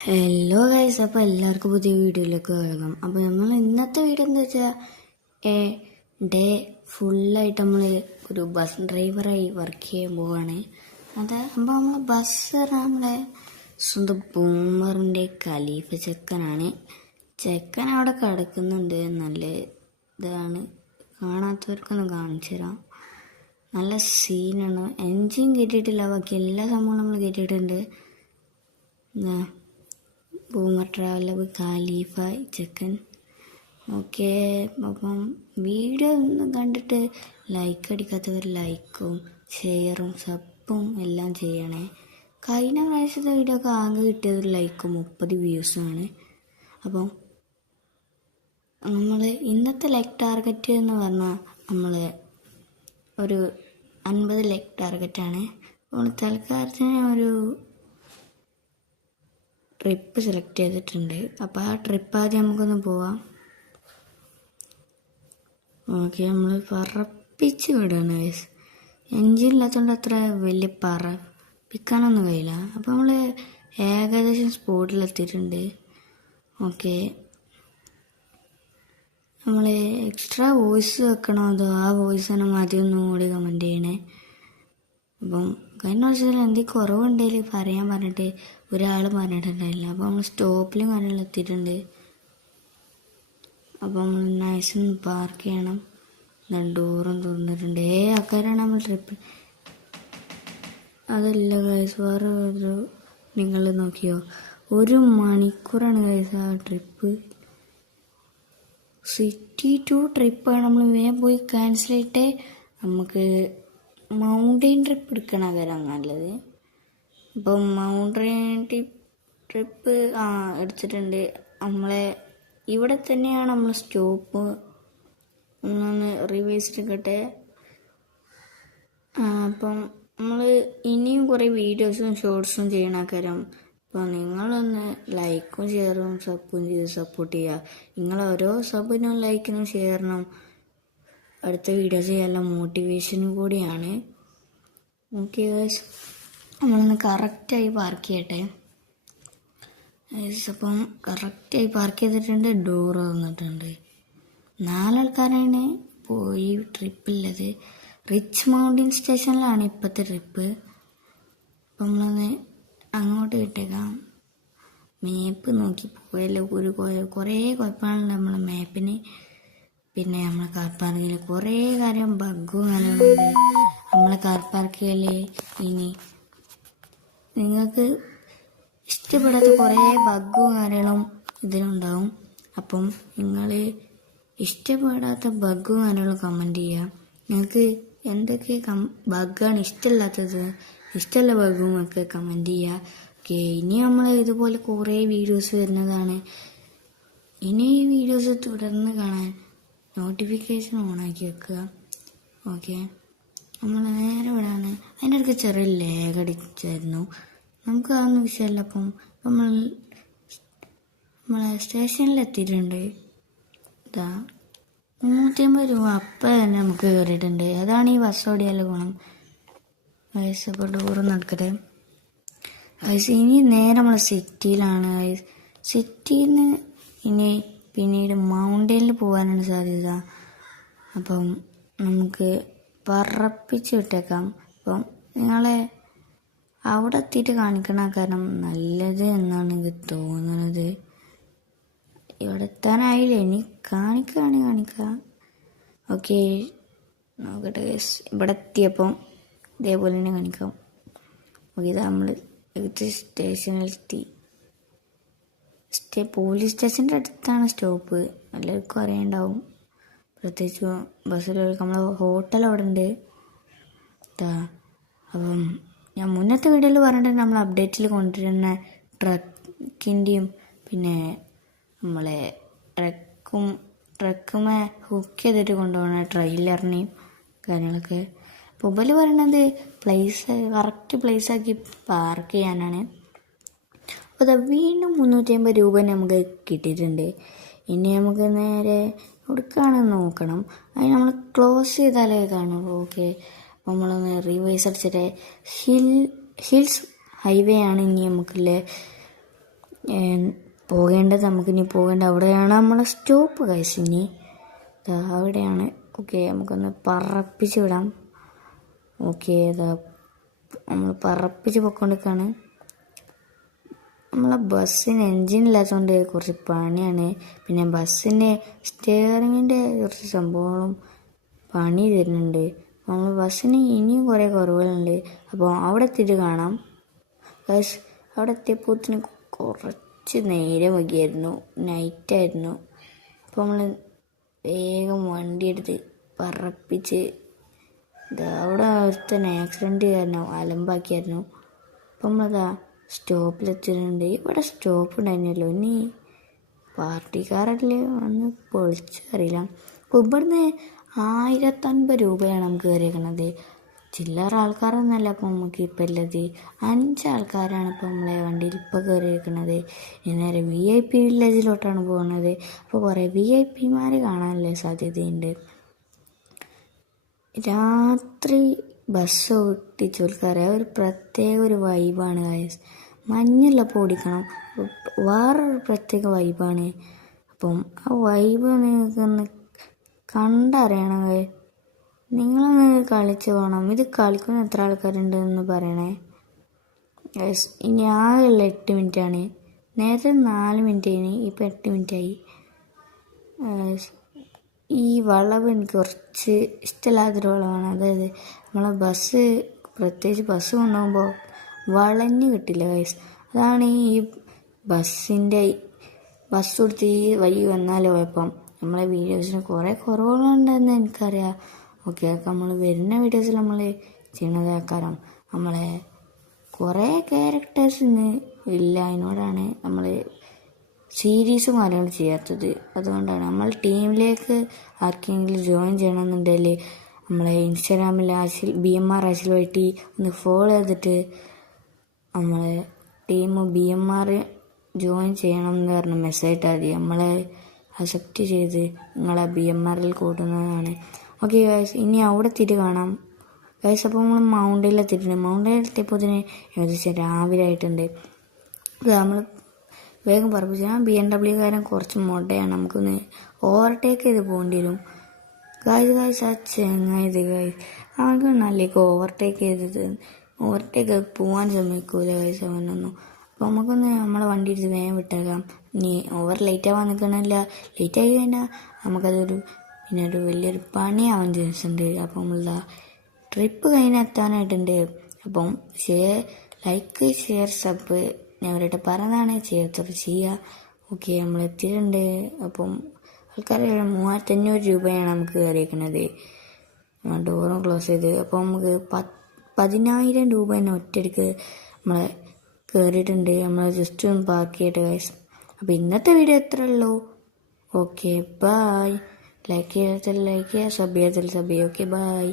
Hello guys, അപ്പോൾ എല്ലാവർക്കും പുതിയ വീഡിയോയിലേക്ക് വെൽക്കം. അപ്പോൾ നമ്മൾ ഇന്നത്തെ വീഡിയോ എന്താ വെച്ചാൽ ഡേ ഫുള്ളായിട്ട് നമ്മൾ ഒരു ബസ് ഡ്രൈവറായി വർക്ക് ചെയ്യാൻ പോവാണ്. അപ്പോൾ നമ്മൾ ബസ് നമ്മളെ സ്വന്തം ബൂമറിൻ്റെ ഖലീഫ ചെക്കനാണ്. ചെക്കൻ അവിടെ കിടക്കുന്നുണ്ട്. നല്ല ഇതാണ്, കാണാത്തവർക്കൊന്ന് കാണിച്ചു തരാം. നല്ല സീനാണ്. എൻജിൻ കയറ്റിയിട്ടില്ല, ബാക്കി എല്ലാ സംഭവവും നമ്മൾ കയറ്റിയിട്ടുണ്ട്. ബൂമർ ട്രാവലർ ഖലീഫ ചെക്കൻ. ഓക്കെ, അപ്പം വീഡിയോ ഒന്ന് കണ്ടിട്ട് ലൈക്ക് അടിക്കാത്തവർ ലൈക്കും ഷെയറും സബും എല്ലാം ചെയ്യണേ. കഴിഞ്ഞ പ്രാവശ്യത്തെ വീഡിയോ ഒക്കെ ആകെ കിട്ടിയത് ലൈക്കും 30 വ്യൂസുമാണ്. അപ്പം നമ്മൾ ഇന്നത്തെ ലൈക്ക് ടാർഗറ്റ് എന്ന് പറഞ്ഞാൽ നമ്മൾ ഒരു 50 ലൈക്ക് ടാർഗറ്റാണ്. അപ്പോൾ തൽക്കാലത്തിന് ഒരു ട്രിപ്പ് സെലക്ട് ചെയ്തിട്ടുണ്ട്. അപ്പോൾ ആ ട്രിപ്പ് ആദ്യം നമുക്കൊന്ന് പോവാം. ഓക്കെ, നമ്മൾ പറപ്പിച്ച് വിടുകയാണ് ഗൈസ്. എൻജിൻ ഇല്ലാത്തതുകൊണ്ട് അത്ര വലിയ പറപ്പിക്കാനൊന്നും കഴിയില്ല. അപ്പോൾ നമ്മൾ ഏകദേശം സ്പോട്ടിലെത്തിയിട്ടുണ്ട്. ഓക്കെ, നമ്മൾ എക്സ്ട്രാ വോയിസ് വെക്കണോ അതോ ആ വോയിസ് തന്നെ മതി ഒന്നും കൂടി കമൻറ്റ് ചെയ്യണേ. അപ്പം കഴിഞ്ഞ വർഷത്തിൽ എന്തെങ്കിലും കുറവുണ്ടെങ്കിൽ പറയാൻ പറഞ്ഞിട്ട് ഒരാൾ പറഞ്ഞിട്ടുണ്ടായില്ല. അപ്പോൾ നമ്മൾ സ്റ്റോപ്പിലും കാര്യങ്ങളും എത്തിയിട്ടുണ്ട്. അപ്പോൾ നമ്മൾ നൈസൊന്ന് പാർക്ക് ചെയ്യണം. ഡോറും തുറന്നിട്ടുണ്ട്. ആൾക്കാരാണ് നമ്മൾ ട്രിപ്പ്. അതല്ല ഗൈസ്, വേറെ ഒരു നിങ്ങൾ നോക്കിയോ, 1 മണിക്കൂറാണ് ഗൈസ് ആ ട്രിപ്പ്. സിറ്റി ടു ട്രിപ്പാണ്. നമ്മൾ വേഗം പോയി ക്യാൻസൽ ചെയ്തിട്ട് നമുക്ക് മൗണ്ടെയിൻ ട്രിപ്പ് എടുക്കണം കാര്യം നല്ലത്. ഇപ്പം മൗണ്ടെയിൻ ട്രിപ്പ് എടുത്തിട്ടുണ്ട്. നമ്മളെ ഇവിടെ തന്നെയാണ് നമ്മൾ സ്റ്റോപ്പ്. ഒന്നൊന്ന് റിവൈസ് എടുക്കട്ടെ. അപ്പം നമ്മൾ ഇനിയും കുറേ വീഡിയോസും ഷോർട്സും ചെയ്യണ കാര്യം. അപ്പോൾ നിങ്ങളൊന്ന് ലൈക്കും ഷെയറും സബും ചെയ്ത് സപ്പോർട്ട് ചെയ്യുക. നിങ്ങൾ ഓരോ സബിനും ലൈക്കിനും ഷെയറിനും അടുത്ത വീഡിയോ ചെയ്യാനുള്ള മോട്ടിവേഷനും കൂടിയാണ്. ഓക്കെ ഗൈസ്, നമ്മളൊന്ന് കറക്റ്റായി പാർക്ക് ചെയ്യട്ടെ. അപ്പം കറക്റ്റായി പാർക്ക് ചെയ്തിട്ടുണ്ട്. ഡോറ് വന്നിട്ടുണ്ട്. 4 ആൾക്കാരാണ് പോയി ട്രിപ്പുള്ളത്. റിച്ച് മൗണ്ടൻ സ്റ്റേഷനിലാണ് ഇപ്പോഴത്തെ ട്രിപ്പ്. അപ്പം നമ്മളൊന്ന് അങ്ങോട്ട് കിട്ടേക്കാം. മാപ്പ് നോക്കി പോയല്ലോ. കുറേ കുഴപ്പങ്ങളുണ്ട് നമ്മളെ മാപ്പിന്. പിന്നെ നമ്മളെ കാർ പാർക്കിൽ കുറേ കാര്യം ബഗ്ഗും കാര്യങ്ങളുണ്ട്. നമ്മളെ കാർ പാർക്കിൽ ഇനി നിങ്ങൾക്ക് ഇഷ്ടപ്പെടാത്ത കുറേ ബഗ്ഗും കാര്യങ്ങളും ഇതിലുണ്ടാവും. അപ്പം നിങ്ങൾ ഇഷ്ടപ്പെടാത്ത ബഗ്ഗും കാര്യങ്ങളും കമൻറ്റ് ചെയ്യുക. നിങ്ങൾക്ക് എന്തൊക്കെ ബഗ്ഗാണ് ഇഷ്ടമില്ലാത്തത്, ഇഷ്ടമുള്ള ബഗ്ഗും ഒക്കെ കമൻറ്റ് ചെയ്യുക. ഓക്കെ, ഇനി നമ്മൾ ഇതുപോലെ കുറേ വീഡിയോസ് വരുന്നതാണ്. ഇനി ഈ വീഡിയോസ് തുടർന്ന് കാണാൻ നോട്ടിഫിക്കേഷൻ ഓണാക്കി വെക്കുക. ഓക്കെ, നമ്മൾ നേരെ വിടാണ്. അതിൻ്റെ അടുത്ത് ചെറിയ ലേഗ് അടിച്ചായിരുന്നു. നമുക്ക് അതൊന്നും വിഷയമല്ല. അപ്പം നമ്മളെ സ്റ്റേഷനിലെത്തിയിട്ടുണ്ട്. ഇതാ 350 രൂപ അപ്പം തന്നെ നമുക്ക് കയറിയിട്ടുണ്ട്. അതാണ് ഈ ബസ് ഓടിയാലും ഗുണം. വയസ്സ് അപ്പോൾ ഡോറ് നടക്കട്ടെ വയസ്സ്. ഇനി നേരെ നമ്മളെ സിറ്റിയിലാണ്. സിറ്റിയിൽ നിന്ന് ഇനി പിന്നീട് മൗണ്ടെയിനിൽ പോകാനാണ് സാധ്യത. അപ്പം നമുക്ക് പറപ്പിച്ച് വിട്ടേക്കാം. അപ്പം നിങ്ങളെ അവിടെ എത്തിയിട്ട് കാണിക്കണ കാരണം നല്ലത് എന്നാണ് എനിക്ക് തോന്നുന്നത്. ഇവിടെ എത്താനായില്ല, ഇനി കാണിക്കാം. ഓക്കെ, നോക്കട്ടെ ഗൈസ്. ഇവിടെ എത്തിയപ്പം ഇതേപോലെ തന്നെ കാണിക്കാം. ഓക്കെ, ഇതാ നമ്മൾ സ്റ്റേഷനിലെത്തി. പോലീസ് സ്റ്റേഷൻ്റെ അടുത്താണ് സ്റ്റോപ്പ്. എല്ലാവർക്കും അറിയാണ്ടാവും, പ്രത്യേകിച്ച് ബസ്സിലൊക്കെ. നമ്മളെ ഹോട്ടൽ അവിടെ ഉണ്ട്. അപ്പം ഞാൻ മുന്നത്തെ വീഡിയോയിൽ പറഞ്ഞിട്ട് നമ്മൾ അപ്ഡേറ്റിൽ കൊണ്ടുവരുന്ന ട്രക്കിൻ്റെയും പിന്നെ നമ്മളെ ട്രക്കുമേ ഹുക്ക് ചെയ്തിട്ട് കൊണ്ടുപോകുന്ന ട്രെയിലറിനെയും കാര്യങ്ങളൊക്കെ. മൊബൈൽ പറയണത് കറക്റ്റ് പ്ലേസാക്കി പാർക്ക് ചെയ്യാനാണ്. അപ്പോൾ അത് വീണ്ടും 350 രൂപ നമുക്ക് കിട്ടിയിട്ടുണ്ട്. ഇനി നമുക്ക് നേരെ എവിടേക്കാണെന്ന് നോക്കണം. അതിന് നമ്മൾ ക്ലോസ് ചെയ്താലേ കാണുള്ളൂ. ഓക്കെ, അപ്പോൾ നമ്മളൊന്ന് റിവൈസ് അടിച്ചിട്ട് ഹിൽസ് ഹൈവേ ആണ് ഇനി നമുക്കില്ലേ പോകേണ്ടത് നമുക്കിനി പോകേണ്ടത് അവിടെയാണ് നമ്മളെ സ്റ്റോപ്പ് ഗൈസ്. ഇനി അവിടെയാണ്. ഓക്കെ, നമുക്കൊന്ന് പറപ്പിച്ച് വിടാം. ഓക്കെ, നമ്മൾ പറപ്പിച്ച് പൊയ്ക്കൊണ്ടിരിക്കുകയാണ്. നമ്മളെ ബസ്സിന് എൻജിൻ ഇല്ലാത്തതുകൊണ്ട് കുറച്ച് പണിയാണ്. പിന്നെ ബസ്സിൻ്റെ സ്റ്റിയറിങ്ങിൻ്റെ കുറച്ച് സംഭവങ്ങളും പണി തരുന്നുണ്ട്. നമ്മൾ ബസ്സിന് ഇനിയും കുറേ കുറവുകളുണ്ട്. അപ്പോൾ അവിടെ എത്തിയിട്ട് കാണാം ഗൈസ്. അവിടെ എത്തിയപ്പോഴത്തിന് കുറച്ച് നേരം വൈകിയായിരുന്നു, നൈറ്റായിരുന്നു. അപ്പോൾ നമ്മൾ വേഗം വണ്ടി എടുത്ത് പറപ്പിച്ച് അവിടെ ഒരുത്തന്നെ ആക്സിഡൻറ്റ് കാരണം അലമ്പാക്കിയായിരുന്നു. അപ്പം നമ്മളതാ സ്റ്റോപ്പിലെത്തിയിട്ടുണ്ട്. ഇവിടെ സ്റ്റോപ്പ് ഉണ്ടായിരുന്നല്ലോ. ഇനി പാർട്ടിക്കാരല്ലേ വന്ന് പൊളിച്ചറിയില്ല. അപ്പോൾ ഇവിടുന്ന് 1050 രൂപയാണ് നമുക്ക് കയറിയേക്കണത്. ചില്ലറ ആൾക്കാരൊന്നല്ല അപ്പോൾ നമുക്ക് ഇപ്പം ഉള്ളത്. 5 ആൾക്കാരാണ് ഇപ്പോൾ നമ്മളെ വണ്ടിയിൽ ഇപ്പോൾ കയറിയിരിക്കുന്നത്. നേരെ VIP വില്ലേജിലോട്ടാണ് പോകുന്നത്. അപ്പോൾ കുറേ VIP കാണാനുള്ള സാധ്യതയുണ്ട്. രാത്രി ബസ് ഓടിച്ചോൽക്കറിയാം, ഒരു പ്രത്യേക ഒരു വൈബാണ് ഗൈസ്. മഞ്ഞുള്ളപ്പോൾ ഓടിക്കണം, വേറൊരു പ്രത്യേക വൈബാണ്. അപ്പം ആ വൈബ് നിങ്ങൾക്കൊന്ന് കണ്ടറിയണം. നിങ്ങളൊന്ന് കളിച്ച് പോകണം. ഇത് കളിക്കുന്ന എത്ര ആൾക്കാരുണ്ടെന്ന് പറയണേ ഗൈസ്. ഇനി ആകെയുള്ള 8 മിനിറ്റാണ്. നേരത്തെ 4 മിനിറ്റിന്, ഇപ്പം 8 മിനിറ്റായി. ഈ വളവ് എനിക്ക് കുറച്ച് ഇഷ്ടമില്ലാത്തൊരു വളവാണ്. അതായത് നമ്മളെ ബസ്, പ്രത്യേകിച്ച് ബസ് കൊണ്ടുപോകുമ്പോൾ വളഞ്ഞ് കിട്ടില്ല ഗൈസ്. അതാണ് ഈ ബസ് കൊടുത്ത് ഈ വഴി വന്നാൽ കുഴപ്പം. നമ്മളെ വീഡിയോസിന് കുറേ കുറവുകളുണ്ടെന്ന് എനിക്കറിയാം. ഓക്കെ, അതൊക്കെ നമ്മൾ വരുന്ന വീഡിയോസിൽ നമ്മൾ ചെയ്യണതാക്കാരം. നമ്മളെ കുറേ ക്യാരക്ടേഴ്സിന് ഇല്ല, അതിനോടാണ് നമ്മൾ സീരീസും കാര്യങ്ങൾ ചെയ്യാത്തത്. അതുകൊണ്ടാണ് നമ്മൾ ടീമിലേക്ക് ആർക്കെങ്കിലും ജോയിൻ ചെയ്യണമെന്നുണ്ടെങ്കിൽ നമ്മളെ ഇൻസ്റ്റാഗ്രാമിൽ BMR ആശിൽ വഴി ഒന്ന് ഫോളോ ചെയ്തിട്ട് നമ്മളെ ടീം BMR ജോയിൻ ചെയ്യണം എന്ന് പറഞ്ഞ് മെസ്സേജ് ഇട്ടാൽ മതി. നമ്മളെ അക്സെപ്റ്റ് ചെയ്ത് നിങ്ങളെ BMRൽ കൂട്ടുന്നതാണ്. ഓക്കെ ഗൈസ്, ഇനി അവിടെ എത്തിയിട്ട് കാണാം ഗൈസ്. അപ്പോൾ നമ്മൾ മൗണ്ടനിലെത്തിയിട്ടുണ്ട്. മൗണ്ടനിലെത്തിയപ്പോൾ ഇതിന് ഏകദേശം രാവിലെ ആയിട്ടുണ്ട്. നമ്മൾ വേഗം പറപ്പിച്ചു. ഞാൻ BMW കാരൻ കുറച്ച് മൊടയാണ്, നമുക്കൊന്ന് ഓവർടേക്ക് ചെയ്ത് പോകേണ്ടി വരും ഗൈസ്. ആ ചെങ്ങായത് ഗൈസ്, അവർക്ക് നല്ലേക്ക് ഓവർടേക്ക് പോകാൻ സമ്മതിക്കൂല ഗൈസ് അവനൊന്നും. അപ്പോൾ നമുക്കൊന്ന് നമ്മളെ വണ്ടി എടുത്ത് വേഗം വിട്ടേക്കാം. ഇനി ഓവർ ലേറ്റ് ആവാൻ നിൽക്കണില്ല. ലേറ്റ് ആയി കഴിഞ്ഞാൽ നമുക്കതൊരു പിന്നെ ഒരു വലിയൊരു പണിയാവാൻ ചാൻസ് ഉണ്ട്. അപ്പം നമ്മളാ ട്രിപ്പ് കഴിഞ്ഞെത്താനായിട്ടുണ്ട്. അപ്പം ലൈക്ക്, ഷെയർ, സബ് ഞാൻ അവരുടെ പറഞ്ഞതാണ് ചെയ്യുക. ഓക്കെ, നമ്മൾ എത്തിയിട്ടുണ്ട്. അപ്പം ആൾക്കാർ 3500 രൂപയാണ് നമുക്ക് കയറിയിരിക്കുന്നത്. ഡോറും ക്ലോസ് ചെയ്ത്. അപ്പോൾ നമുക്ക് 10,000 രൂപ തന്നെ ഒറ്റയടിക്ക് നമ്മളെ കയറിയിട്ടുണ്ട്. നമ്മൾ ജസ്റ്റ് ഒന്ന് പാർക്ക് ചെയ്തിട്ട് ഗൈസ്. അപ്പോൾ ഇന്നത്തെ വീഡിയോ എത്ര ഉള്ളൂ. Okay, bye. ലൈക്ക് ചെയ്യാത്ത ലൈക്ക് ചെയ്യുക, സബ് ചെയ്യാത്ത സബ് ചെയ്യുക. Okay, bye.